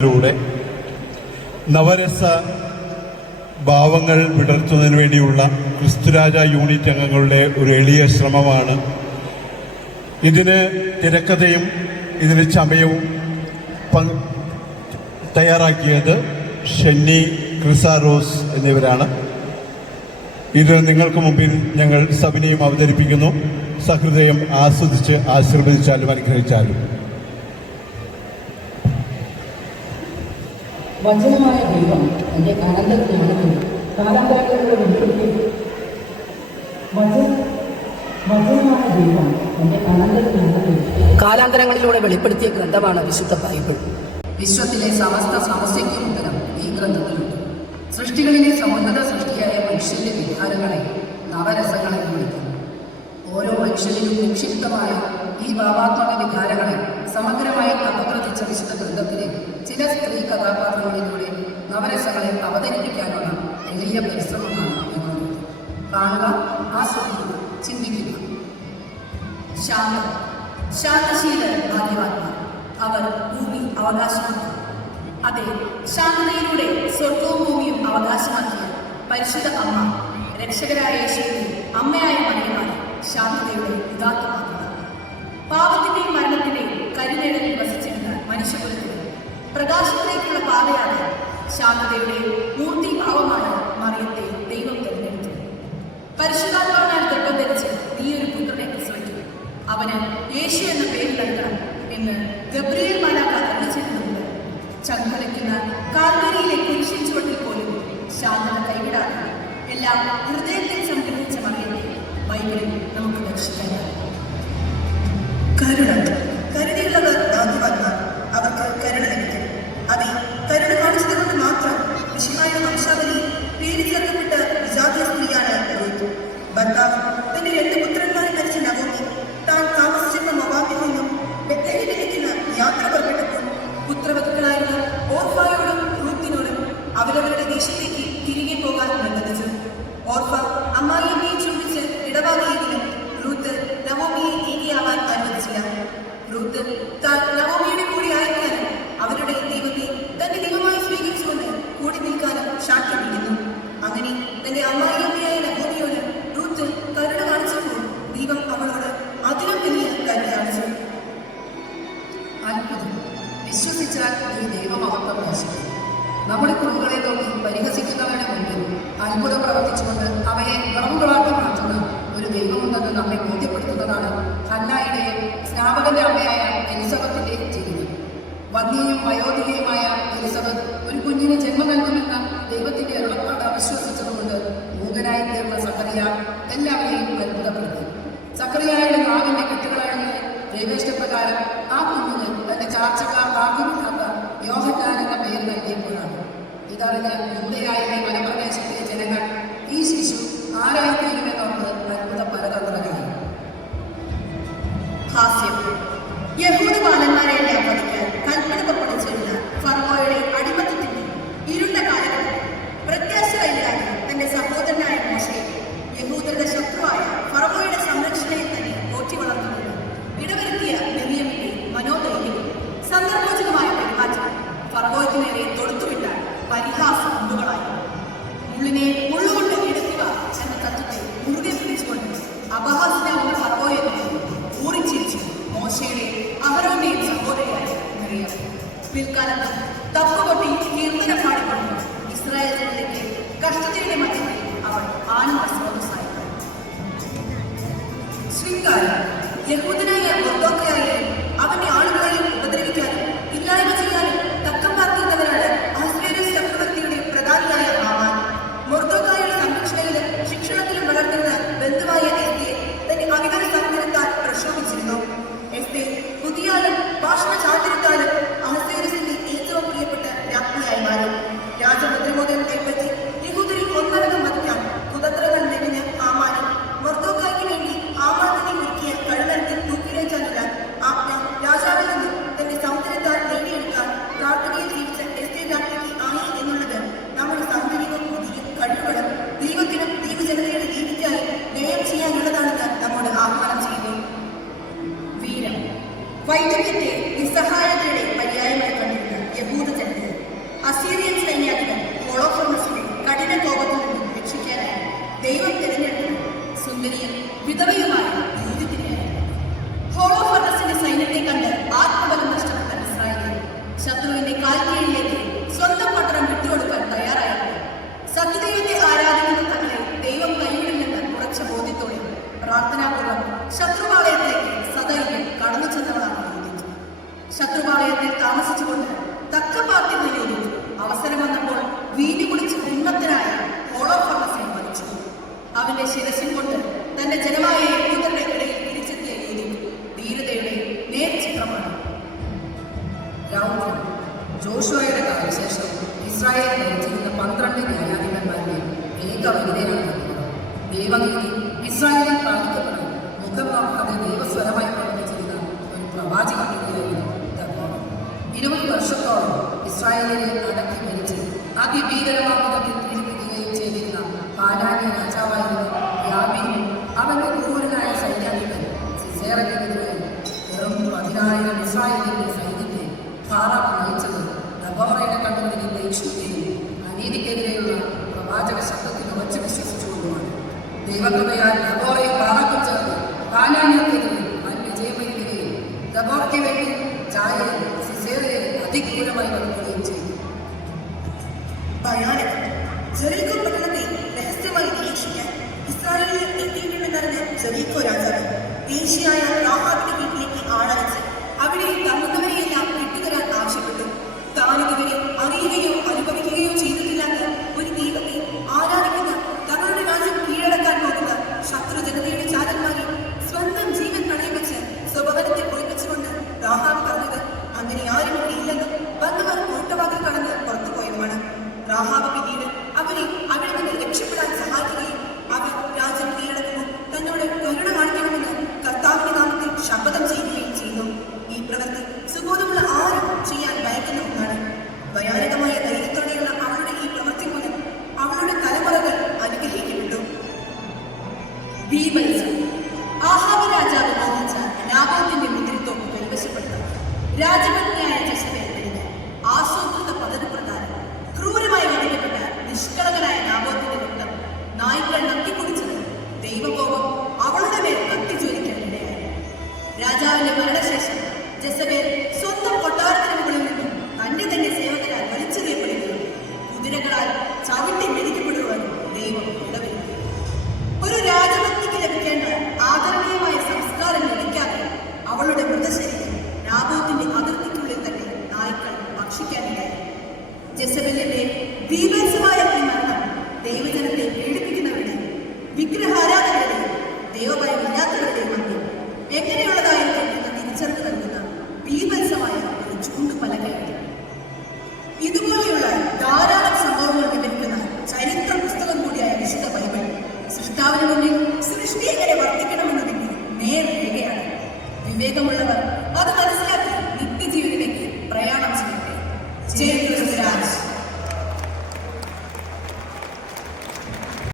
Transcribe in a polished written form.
ൂടെ നവരസ ഭാവങ്ങൾ വിടർത്തുന്നതിന് വേണ്ടിയുള്ള ക്രിസ്തുരാജ യൂണിറ്റ് അംഗങ്ങളുടെ ഒരു എളിയ ശ്രമമാണ്. ഇതിന് തിരക്കഥയും ഇതിന് ചമയവും തയ്യാറാക്കിയത് ഷെന്നി, ക്രിസാറോസ് എന്നിവരാണ്. ഇത് നിങ്ങൾക്ക് മുമ്പിൽ ഞങ്ങൾ സവിനയം അവതരിപ്പിക്കുന്നു. സഹൃദയം ആസ്വദിച്ച് ആശീർവദിച്ചാലും അനുഗ്രഹിച്ചാലും. വചനമായ ദൈവം എൻ്റെ കാലാന്തരത്തിലാണ് കാലാന്തരങ്ങളിലൂടെ കാലാന്തരങ്ങളിലൂടെ വെളിപ്പെടുത്തിയ ഗ്രന്ഥമാണ് വിശുദ്ധ ബൈബിൾ. വിശ്വത്തിലെ സമസ്യയ്ക്കും ഉത്തരം ഈ ഗ്രന്ഥത്തിലുണ്ട്. സൃഷ്ടികളിലെ സമുന്നത സൃഷ്ടിയായ മനുഷ്യന്റെ വികാരങ്ങളെ നവരസങ്ങളെ വിളിക്കുന്നു. ഓരോ മനുഷ്യനിലും നിക്ഷിപ്തമായ ഈ ഭാവാത്മക വികാരങ്ങളെ സമഗ്രമായി അപഗ്രഥിച്ച വിശുദ്ധ ഗ്രന്ഥത്തിലെ ചില സ്ത്രീ കഥാപാത്രങ്ങളിലൂടെ നവരസങ്ങളെ അവതരിപ്പിക്കാനുള്ള എളിയ പരിശ്രമമാണ് ഞങ്ങൾ കാണുക, ആസ്വദിക്കുക, ചിന്തിക്കുക. ശാന്തശീലൻ ഭാഗ്യവാന്മാർ, അവർ ഭൂമി അവകാശമാക്കി. അതെ, ശാന്തതയിലൂടെ സ്വർഗവും ഭൂമിയും അവകാശമാക്കിയ പരിശുദ്ധ അമ്മ, രക്ഷകരായ യേശുവിന്റെ അമ്മയായ മറിയമാണ് ശാന്തതയുടെ ഉദാത്തമാക്കുക. പാപത്തിന്റെയും മരണത്തിന്റെയും കരിനിഴലിൽ വസിച്ചിരുന്ന മനുഷ്യകുലത്തിന് പ്രകാശത്തിലേക്കുള്ള പാതയാണ് ശാന്തതയുടെ മൂർത്തിഭാവമായ മറിയത്തെ ദൈവം തിരഞ്ഞെടുത്തു. പരിശുദ്ധാത്മാവിനാൽ ഗർഭം ധരിച്ച് നീ ഒരു പുത്രനെ പ്രസവിക്കും, അവന് യേശു എന്ന പേര് നൽകണം എന്ന് ഗബ്രിയേൽ മാലാഖ അറിയിച്ചിരുന്നുണ്ട്. ചങ്കലയ്ക്കുന്ന കാൽവരിയിലെ കുരിശിൻ ചുവട്ടിൽ പോലും ശാന്തത കൈവിടാതെ എല്ലാം ഹൃദയത്തിൽ സംഗ്രഹിച്ച മറിയത്തെ ബൈബിളിൽ നമുക്ക് ദർശിക്കാനാണ്. കരുണയുള്ളവർ ഭാഗ്യവാന്മാർ, അവർക്ക് കരുണ ലഭിക്കും. അതെ, കരുണ കാണിച്ചതുകൊണ്ട് മാത്രം മിശിഹായുടെ വംശാവലിയിൽ പേര് ചേർക്കപ്പെട്ട വിജാതീയ സ്ത്രീയാണ് റൂത്ത്. ഭർത്താവ് തന്റെ 2 പുത്രന്മാരെ മരിച്ച നവോമി താൻ താമസിച്ചിരുന്ന മൊവാബിൽ നിന്നും ബെത്ലഹേമിലേക്കുള്ള യാത്ര പുറപ്പെട്ടപ്പോൾ പുത്രവധുക്കളായിരുന്ന ഓർഫായോടും റൂത്തിനോടും അവരവരുടെ ദേശത്തേക്ക് തിരികെ പോകാൻ നിർബന്ധിച്ചു. ഓർഫ അമ്മായിയമ്മയെ ചൂണ്ടിച്ച് ഇടവാങ്ങിയെങ്കിലും റൂത്ത് നവോമിയെ ഏകയാവാൻ അനുവദിച്ചില്ല. റൂത്ത് താൻ നവോമിയുടെ കൂടെ ആയിരിക്കാനും അവരുടെ ദൈവത്തെ തന്റെ ദൈവമായി സ്വീകരിച്ചുകൊണ്ട് കൂടി നിൽക്കാനും സാക്ഷ്യം വിടുന്നു. അങ്ങനെ തന്റെ അമ്മായിയമ്മയായ നവോമിയോട് റൂത്ത് കരുണ കാണിച്ചപ്പോൾ ദൈവം അവളോട് അതിലും വലിയ കരുണ കാണിച്ചു. അത്ഭുതം! വിശ്വസിച്ചാൽ ഈ ദൈവമഹത്വം ദർശിക്കും. നമ്മുടെ കുറുകളെ നോക്കി പരിഹസിക്കുന്നവരുടെ മുമ്പിൽ അത്ഭുതം പ്രവർത്തിച്ചുകൊണ്ട് അവയെ നിറവുകളാക്കി മാറ്റുന്ന ഒരു ദൈവമുണ്ടെന്ന് നമ്മെ ബോധ്യപ്പെടുത്തുന്നതാണ് ഹന്നായുടെയും സ്നാപകന്റെ അമ്മയായ എലിസബത്തിന്റെയും ജീവിതം. വന്യയും വയോധികയുമായ എലിസബത്ത് ഒരു കുഞ്ഞിന് ജന്മം നൽകുമെന്ന ദൈവത്തിന്റെ അരുളപ്പാട് അവിശ്വസിച്ചതുകൊണ്ട് മൂകനായി തീർന്ന സക്കറിയ എല്ലാവരെയും അത്ഭുതപ്പെടുത്തി. സക്കറിയായുടെ നാവിന്റെ കെട്ടുകളാണെന്ന് ദൈവേഷ്ടപ്രകാരം ആ കുഞ്ഞിന് തന്റെ ചാർച്ചക്കാർ ഭാഗ്യമില്ലാത്ത യോഹന്നാൻ എന്ന പേര് നൽകിയപ്പോഴാണ് ഇതറിഞ്ഞ് യൂദയായ വനപ്രദേശത്തെ ജനങ്ങൾ ഈ ശിശു ആരായിത്തീരുമെന്നോർത്ത് അത്ഭുത പരതന്ത്രമായി. ഹാസ്യം. യഹൂദ ബാലന്മാരെല്ലാം വധിക്കാൻ കൽപ്പന പുറപ്പെടുവിച്ചിരുന്ന ഫറവോയുടെ അടിമത്തത്തിന്റെ ഇരുണ്ട കാലഘട്ടത്തിൽ പ്രത്യാശയില്ലാതെ തന്റെ സഹോദരനായ മോശയെ യഹൂദരുടെ ശത്രുവായ ഫറവോയുടെ സംരക്ഷണയിൽ തന്നെ പോറ്റി വളർത്തുന്നത് ഇടവരുത്തിയ മിറിയമിന്റെ മനോധൈര്യവും സന്ദർഭോചിതമായ പെരുമാറ്റം ഫറവോയ്ക്ക് നേരെ തൊടുത്തുവിട്ടാൽ പരിഹാസ അമ്പുകളായി. മുള്ളിനെ മുള്ളുകൊണ്ട് എടുക്കുക എന്ന തത്വത്തെ മുറുകെ പിടിച്ചുകൊണ്ട് അപഹാസ്യനാവുന്ന ഫറവോയെ ഊറിച്ചിരിച്ചു മോശയുടെ അഹരോന്റെയും സഹോദരിയായ മറിയം. പിൽക്കാലത്ത് തപ്പുകൊട്ടി കീർത്തന പാടിക്കൊണ്ട് ഇസ്രായേൽ ജനതയ്ക്ക് കഷ്ടതയുടെ മധ്യത്തിൽ അവൾ ആനന്ദ സ്രോതസ്സായി. ശൃംഗാരം. യഹൂദനായ മൊർദെഖായിയെയും അവന്റെ ആളുകളെയും ഉപദ്രവിക്കാനും ഇല്ലായ്മ ചെയ്യാനും തക്കം പാർക്കുന്നവരാണ് അഹസ്വേരോസ് ചക്രവർത്തിയുടെ പ്രധാനിയായ ഹാമാൻ. മൊർദെഖായിയുടെ സംരക്ഷണയിലും ശിക്ഷണത്തിലും വളർത്തുന്ന ബന്ധുവായ എസ്തേർ തന്റെ അധികാര സൗന്ദര്യത്താൽ പ്രക്ഷോഭിച്ചിരുന്നു. എസ്തേർ പുതിയാലും ഭാഷണ ചാതുര്യത്താലും അഹസ്വേരോസിന്റെ ഏറ്റവും പ്രിയപ്പെട്ട രാജ്ഞിയായി മാറി. രാജമുദ്രമോദയം കൈപ്പറ്റി യഹൂദരിൽ ഒന്നടങ്കം വധിക്കാൻ കുതന്ത്രങ്ങൾ മെനഞ്ഞ ഹാമാനും മൊർദെഖായിക്ക് വേണ്ടി ഹാമാൻ തന്നെ ഒരുക്കിയ കഴുമരത്തിൽ തൂക്കി ഹോളോഫർണസിനെ കഠിന കോപത്തിൽ നിന്നും രക്ഷിക്കാനായി ദൈവം തിരഞ്ഞെടുത്തത് സുന്ദരിയും വിധവയുമായ യൂതിത്തിനെയായിരുന്നു. ഹോളോഫർണസിന്റെ സൈന്യത്തെ കണ്ട് ആത്മബലം നഷ്ടപ്പെട്ട ഇസ്രായേൽ ശത്രുവിന്റെ കാൽക്കീഴിലേക്ക് സ്വന്തം പട്ടണം വിട്ടുകൊടുക്കാൻ തയ്യാറായിരുന്നു. സത്യദൈവത്തെ ആരാധിക്കുന്ന തങ്ങളെ ദൈവം കൈവിടില്ലെന്ന് ഉറച്ച ബോധ്യത്തോടെ പ്രാർത്ഥനാപൂർവ്വം ശത്രുപാളയത്തിലേക്ക് സദൈവം കടന്നു ചെന്നവളാണ് യൂതിത്ത്. ശത്രുപാളയത്തിൽ താമസിച്ചുകൊണ്ട് തക്ക പാർട്ടി നിലയിൽ അവസരം വന്നപ്പോൾ വീതി കുടിച്ച് ഉന്മത്തനായ ഹോളോഫർണസിനെ വധിച്ചു. അവന്റെ ശിരസിൽ കൊണ്ട് തന്റെ ജനമായ യഹൂദരുടെ ഇടയിൽ തിരിച്ചെത്തിയ യൂതിത്ത് ധീരതയുടെ നേർചിത്രമാണ്. രൗദ്രം ജോഷുവയുടെ കാലശേഷം ഇസ്രായേൽ ഭരിച്ചിരുന്ന 12 ന്യായാധിപന്മാരുടെ ഏകവനിതയാണ് ദൈവനീതി ഇസ്രായേലിൽ പാലിക്കപ്പെടാൻ മുഖം നോക്കാതെ ദൈവസ്വരമായി പ്രവർത്തിച്ചിരുന്ന ഒരു പ്രവാചകനായിരുന്നു ദബോറ. 20 വർഷത്തോളം ഇസ്രായേലിനെ അടക്കി ഭരിച്ച് അതിഭീകരമായ വിധത്തിൽ പീഡിപ്പിക്കുകയും ചെയ്തിരുന്ന പാലാന്യ രാജാവായിരുന്നു യാബീനും അവന്റെ ക്രൂരനായ സൈന്യാധിപൻ സിസേറയ്ക്കെതിരെ വെറും 10,000 ഇസ്രായേലിന്റെ സൈന്യത്തെ ഫാറാഖ് നയിച്ചത് ദബോറയുടെ കണ്ണുകളിൽ ദേഷ്യത്തെയും അനീതിക്കെതിരെയുള്ള പ്രവാചക ശബ്ദത്തിൽ ഉറച്ചു വിശ്വസിച്ചുകൊണ്ടുമാണ്. ദൈവകൃപയാൽ ദബോറയെ ഫാറാഖും ചേർന്ന് പാലാന്യർക്കെതിരെ വൻ വിജയം വരികയും ദബോറയ്ക്ക് വേണ്ടി ജായയിൽ സിസേറയെ അതിക്രൂരമായി വധിക്കുകയും ചെയ്തു. ഭയാനകം. ജെറിക്കോ പട്ടണത്തെ രഹസ്യമായി നിരീക്ഷിക്കാൻ ഇസ്രായേലിൽ എത്തിയിട്ടുണ്ടെന്നറിഞ്ഞ ജെറിക്കോ രാജാവ് വേശ്യയായ രാഹാബിന്റെ വീട്ടിലേക്ക് ആളയച്ച് അവിടെ തങ്ങുന്നവരെയെല്ലാം വിട്ടുതരാൻ ആവശ്യപ്പെട്ടു. താനിതുവരെ അറിയുകയോ അനുഭവിക്കുകയോ ചെയ്തിട്ടില്ലാത്ത ഒരു ദൈവത്തെ ആരാധിക്കുന്ന തങ്ങളുടെ രാജ്യം കീഴടക്കാൻ പോകുന്ന ശത്രു ജനതയുടെ ചാരന്മാരെ സ്വന്തം ജീവൻ പണയം വെച്ച് സ്വഭവനത്തെ പൊളിപ്പിച്ചുകൊണ്ട് രാഹാബ് പറഞ്ഞത് അങ്ങനെ ആരും ഇവിടെ ഇല്ലെന്നും വന്നവർ കൂട്ടവാക്കിൽ കടന്ന് പുറത്തുപോയതുമാണ്. രാഹാബ് പിന്നീട് അവരെ അവിടെ നിന്ന് രക്ഷപ്പെടാൻ സഹായിക്കുകയും അവർ രാജ്യം കീഴടക്കുമ്പോൾ തന്നോട് കരുണ കാണിക്കണമെന്ന് കർത്താവിന്റെ നാമത്തിൽ ശപഥം ചെയ്യുകയും ചെയ്യുന്നു. ഈ പ്രവൃത്തി സുബോധമുള്ള ആരും ചെയ്യാൻ ഭയക്കുന്ന ഒന്നാണ്. ഭയാനകമായ ധൈര്യത്തോടെയുള്ള അവളുടെ ഈ പ്രവൃത്തി മൂലം അവളുടെ തലമുറകൾ അനുഗ്രഹിക്കപ്പെട്ടു. ബീഭത്സം. ആഹാബ് രാജാവ് മോഹിച്ച നാബോത്തിന്റെ മുന്തിരിത്തോപ്പ് കൈവശപ്പെടുത്താൻ രാജപത്നിയായ ജെസബേൽ വരുന്ന ആസൂത്രിത പദ്ധതി പ്രകാരം ക്രൂരമായി വധിക്കപ്പെട്ട നിഷ്കളങ്കനായ നാബോത്തിന്റെ രക്തം നായ്ക്കൾ നക്കിക്കുടിച്ചത് ദൈവകോപം അവളുടെ മേൽ കത്തിജ്വലിക്കാനിടയായി. രാജാവിന്റെ മരണശേഷം ജെസബേൽ സ്വന്തം കൊട്ടാരത്തിന് മുകളിൽ നിന്നും തന്നെ സേവകരാൽ വലിച്ചെറിയപ്പെടുകയും കുതിരകളാൽ ചവിട്ടി മെതിക്കപ്പെടുവാനും ദൈവം ഇടവരുത്തി. ഒരു രാജഭക്തിക്ക് ലഭിക്കേണ്ട ആദരണീയമായ സംസ്കാരം ലഭിക്കാതെ അവളുടെ മൃതശരീരം നാബോത്തിന്റെ അതിർത്തിക്കുള്ളിൽ തന്നെ നായ്ക്കൾ ഭക്ഷിക്കാനിടയായി. ജെസബേലിന്റെ ബീഭത്സമായ ഈ മരണം ദൈവജനത്തെ പീഡിപ്പിക്കുന്നവരുടെയും വിഗ്രഹാരാധകരുടെയും ദൈവഭയമില്ലാത്തവരുടെയും മണ്ണിൽ എങ്ങനെയുള്ളതായിരിക്കും എന്ന് തിരിച്ചറിഞ്ഞു നൽകുന്ന ബീഭത്സമായ ഒരു ചൂണ്ടുപലകയാണ്. ഇതുപോലെയുള്ള ധാരാളം സംഭവങ്ങൾ വിവരിക്കുന്ന ചരിത്ര പുസ്തകം കൂടിയായ വിശുദ്ധ ബൈബിൾ സൃഷ്ടാവിന് മുന്നിൽ സൃഷ്ടി എങ്ങനെ വർദ്ധിക്കണമെന്നതിന്റെ നേർരേഖയാണ്. വിവേകമുള്ളവർ അത് മനസ്സിലാക്കി നിത്യജീവിതത്തിലേക്ക് പ്രയാണം ചെയ്യട്ടെ. ജയ ക്രിസ്തുരാജ്.